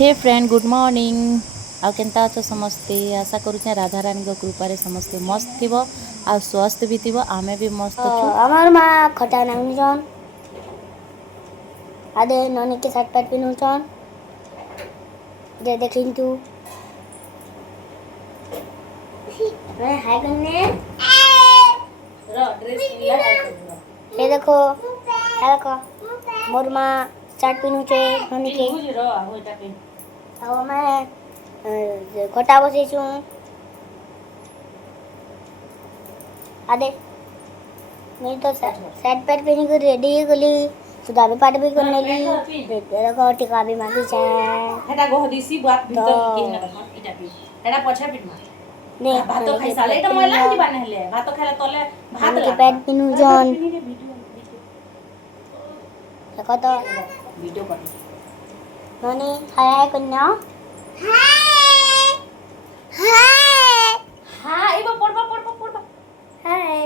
हे friend good morning आउ केनता अच्छो समस्ते आशा करुचे राधा रानी कृपारे समस्ते मस्त थी आ स्वस्थ भी थी आमे भी मस्त छु हमार माँ खटा नाम जन आदे ननी के शर्ट पैंट पिनु छन जे देखिन तू मैं हाय करने रो ड्रेस लिया हाय कर ये देखो मोर माँ शर्ट पिनु छे ननी के रो होइटा पे अब मैं खटा बसे छु आदे मैं तो शर्ट पैंट पहनी कर रेडी गली सुधा भी पाट भी करने ली देखो टिका भी मांगी छे हेटा गोहदिसी बात भीतर के न रखन इटा पी हेटा पछा पिट मार ने भात खाइ साले एटा मोला कि बाने हेले भात खाइला तले भात के पैंट पिनु जन देखो तो वीडियो कर ननी हाय हाय कन्या हाय हाय हां एबो पड़बा हाय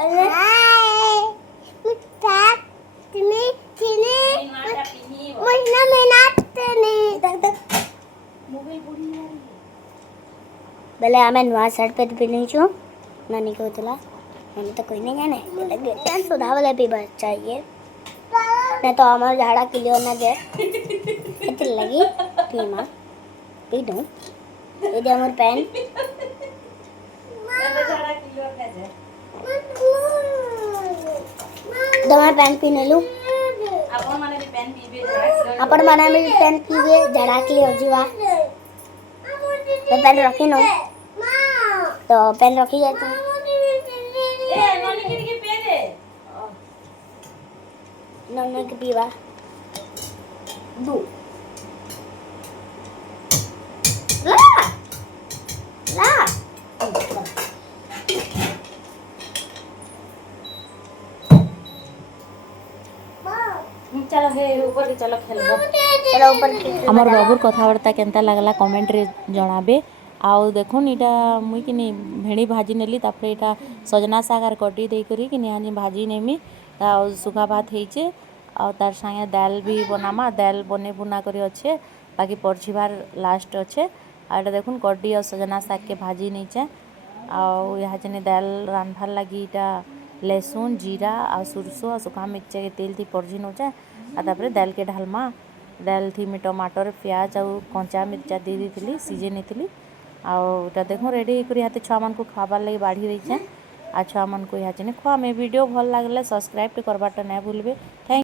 अरे हाय मुट्टा तिमी तिनी महीना मेहनत तनी देख मोबाइल बुढ़ी यार बेले आमे नुआ शर्ट पे पिनी छु नानी को तला हम तो कोई नहीं जाने बोले बेटा सुधा वाला भी बच चाहिए नहीं तो हमार झाड़ा क्लियर ना दे इतनी लगी टीमा पी दूं ये दे हमार पेन झाड़ा क्लियर ना दे दमा पेन पीने लू अपन माने भी पेन पीबे अपन माने भी पेन पीबे झाड़ा क्लियर जीवा पेन रखी नो तो पेन रखी जाए तो ए ननी के पेन है नन्ना के पीवा दू ला ला चलो हे ऊपर चलो खेलबो चलो ऊपर हमर बाबूर कथावार्ता केनता लागला कमेंट रे जणाबे आउ देखुन इटा मुई कि नहीं भेड़ी भाजी नेली तापर इटा सजना साग आर कटी दे करी कि नहीं भाजी नेमी आ सुखा भात ହେଇचे आ तार संगे दाल भी बनामा दाल बने बुना करी अच्छे बाकी परछिबार लास्ट अच्छे आ एटा देखुन कटी और सजना साग के भाजी नहींचे आ यहाँ जने दाल रांधबार लगी इटा लहसुन जीरा आ सुरसो आ सुखा मिर्चा के तेल थी परझी नौचे आ तापर दाल के ढालमा दाल थी में टमाटर प्याज और कंचा मिर्चा दे दी सीझे नहीं आटा देखो रेडी होकर यहाँ छुआ मान को खाबार लगे बाढ़ी रही आ छुआ मान को यहाँ खुआ में वीडियो भल लगे सब्सक्राइब करवाटा नहीं भूलबे। थैंक